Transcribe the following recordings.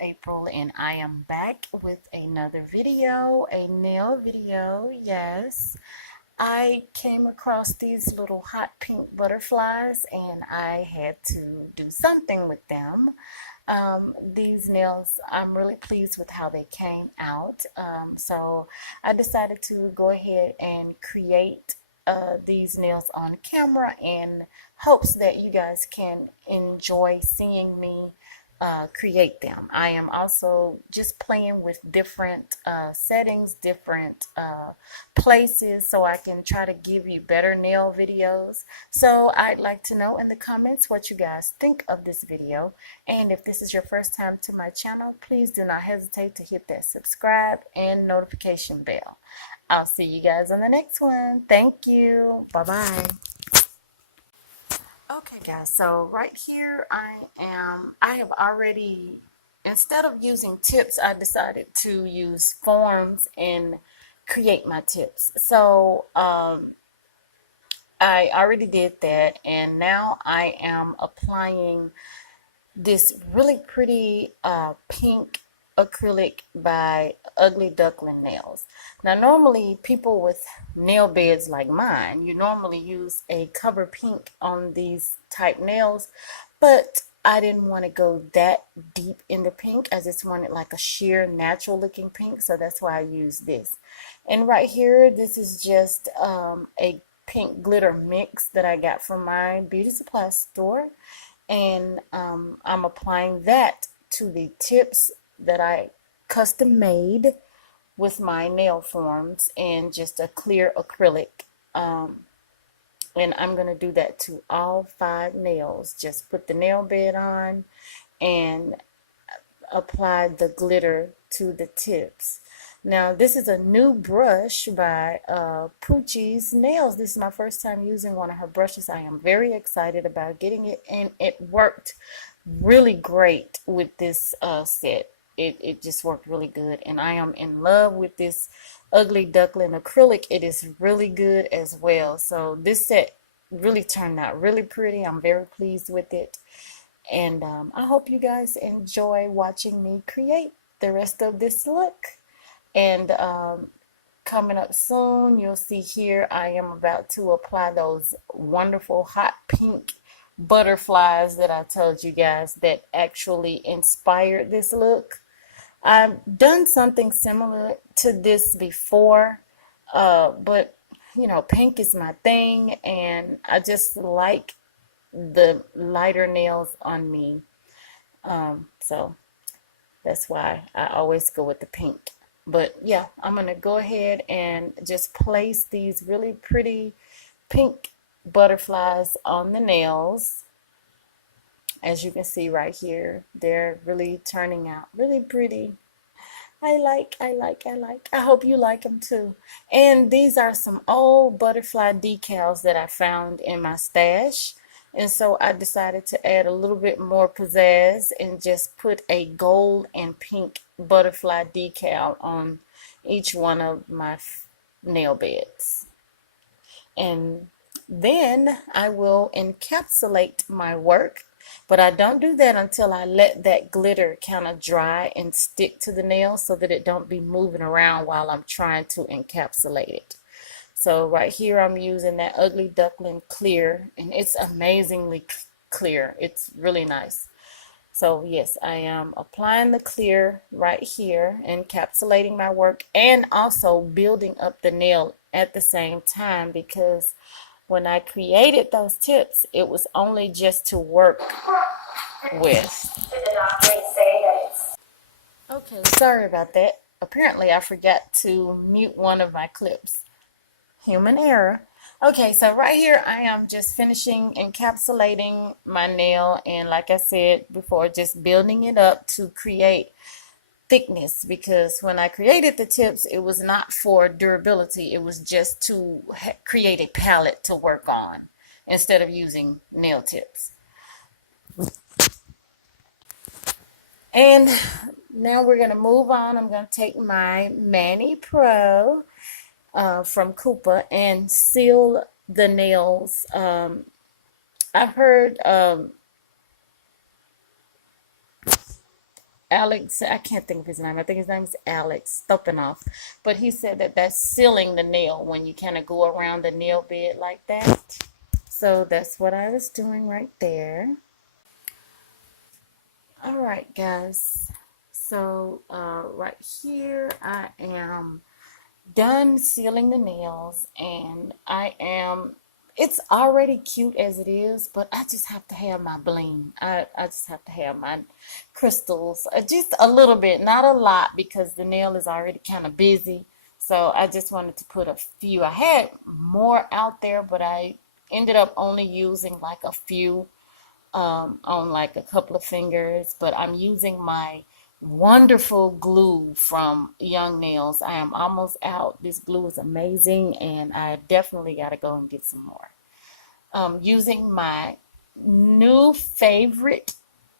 April, and I am back with another video, a nail video. Yes, I came across these little hot pink butterflies and I had to do something with them. These nails, I'm really pleased with how they came out. So I decided to go ahead and create these nails on camera in hopes that you guys can enjoy seeing me create them. I am also just playing with different settings, different places, so I can try to give you better nail videos. So I'd like to know in the comments what you guys think of this video. And if this is your first time to my channel, please do not hesitate to hit that subscribe and notification bell. I'll see you guys on the next one. Thank you. Bye-bye. Okay guys, so right here I have already, instead of using tips, I decided to use forms and create my tips. So I already did that, and now I am applying this really pretty pink acrylic by Ugly Duckling Nails. Now normally people with nail beds like mine, you normally use a cover pink on these type nails, but I didn't want to go that deep in the pink. I just wanted like a sheer natural looking pink, so that's why I used this. And right here, this is just a pink glitter mix that I got from my beauty supply store, and I'm applying that to the tips that I custom made with my nail forms and just a clear acrylic. And I'm going to do that to all 5 nails. Just put the nail bed on and apply the glitter to the tips. Now this is a new brush by Poochie's Nails. This is my first time using one of her brushes. I am very excited about getting it, and it worked really great with this set. It just worked really good, and I am in love with this Ugly Duckling acrylic. It is really good as well. So this set really turned out really pretty. I'm very pleased with it, and I hope you guys enjoy watching me create the rest of this look. And coming up soon, you'll see here I am about to apply those wonderful hot pink butterflies that I told you guys that actually inspired this look. I've done something similar to this before, but you know, pink is my thing, and I just like the lighter nails on me. So that's why I always go with the pink. But yeah, I'm going to go ahead and just place these really pretty pink butterflies on the nails. As you can see right here, they're really turning out really pretty. I like. I hope you like them too. And these are some old butterfly decals that I found in my stash. And so I decided to add a little bit more pizzazz and just put a gold and pink butterfly decal on each one of my nail beds. And then I will encapsulate my work, but I don't do that until I let that glitter kind of dry and stick to the nail so that it don't be moving around while I'm trying to encapsulate it. So right here I'm using that Ugly Duckling clear, and it's amazingly clear. It's really nice. So yes, I am applying the clear right here, encapsulating my work, and also building up the nail at the same time, because when I created those tips, it was only just to work with. Okay, sorry about that. Apparently I forgot to mute one of my clips. Human error. Okay, so right here I am just finishing encapsulating my nail, and like I said before, just building it up to create thickness, because when I created the tips, it was not for durability. It was just to create a palette to work on instead of using nail tips. And now we're going to move on. I'm going to take my Mani Pro from Koopa and seal the nails. I've heard Alex, I can't think of his name. I think his name is Alex Stopinoff. But he said that that's sealing the nail when you kind of go around the nail bed like that. So that's what I was doing right there. All right, guys. So right here, I am done sealing the nails, and it's already cute as it is, but I just have to have my bling. I just have to have my crystals, just a little bit, not a lot, because the nail is already kind of busy. So I just wanted to put a few. I had more out there, but I ended up only using like a few on like a couple of fingers, but I'm using my wonderful glue from Young Nails. I am almost out. This glue is amazing, and I definitely got to go and get some more. Using my new favorite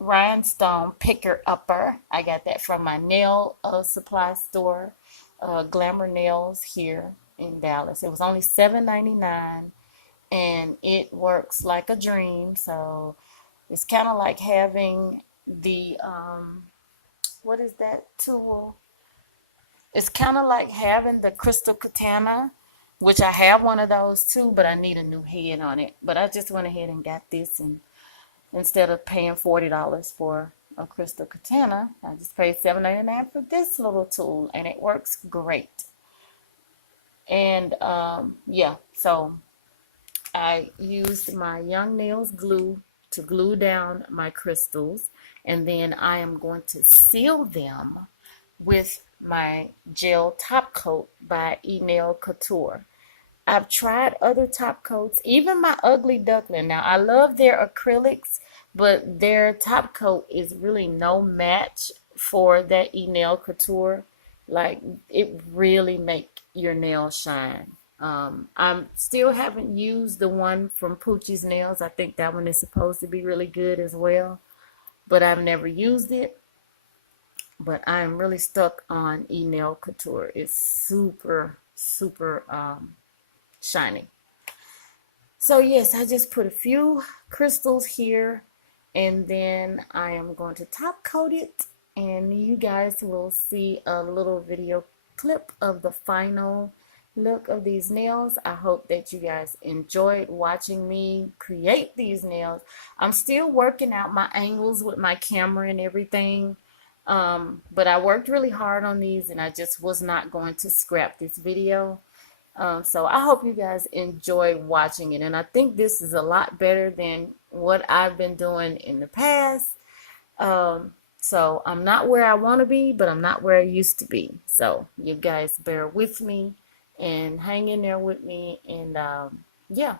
rhinestone picker upper. I got that from my nail supply store, Glamour Nails here in Dallas. It was only $7.99, and it works like a dream. So it's kind of like having the what is that tool? It's kind of like having the crystal katana, which I have one of those too, but I need a new head on it. But I just went ahead and got this, and instead of paying $40 for a crystal katana, I just paid $7.99 for this little tool, and it works great. And yeah, so I used my Young Nails glue to glue down my crystals, and then I am going to seal them with my gel top coat by Nail Couture. I've tried other top coats, even my Ugly Duckling. Now, I love their acrylics, but their top coat is really no match for that Nail Couture. Like, it really make your nails shine. I still haven't used the one from Poochie's Nails. I think that one is supposed to be really good as well, but I've never used it. But I'm really stuck on Nail Couture. It's super, super shiny. So yes, I just put a few crystals here, and then I am going to top coat it, and you guys will see a little video clip of the final look of these nails. I hope that you guys enjoyed watching me create these nails. I'm still working out my angles with my camera and everything. But I worked really hard on these, and I just was not going to scrap this video. So I hope you guys enjoy watching it. And I think this is a lot better than what I've been doing in the past. So I'm not where I want to be, but I'm not where I used to be. So you guys bear with me and hang in there with me. And yeah,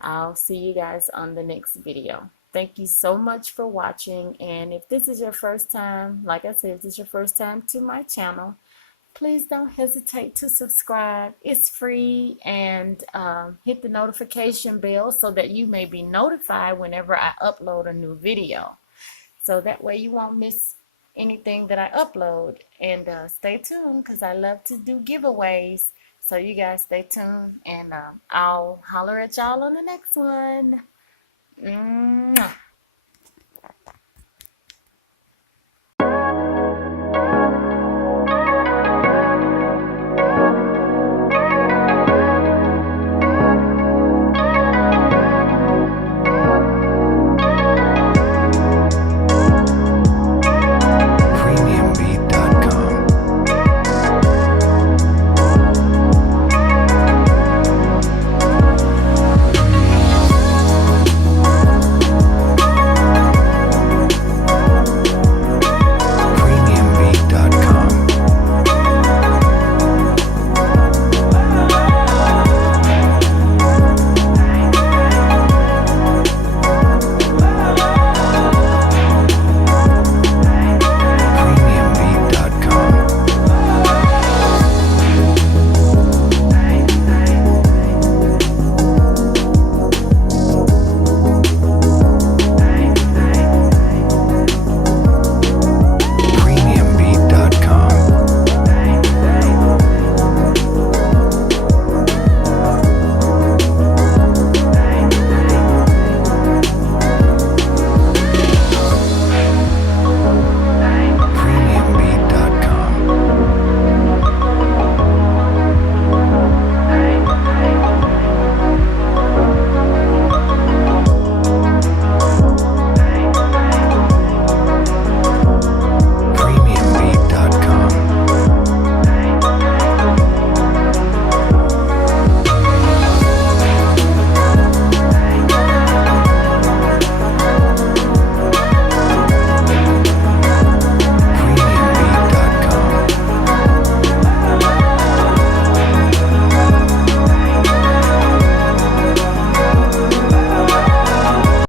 I'll see you guys on the next video. Thank you so much for watching. And if this is your first time, like I said, if this is your first time to my channel, please don't hesitate to subscribe. It's free, and hit the notification bell so that you may be notified whenever I upload a new video. So that way you won't miss anything that I upload. And stay tuned, because I love to do giveaways. So you guys stay tuned, and I'll holler at y'all on the next one. Mwah.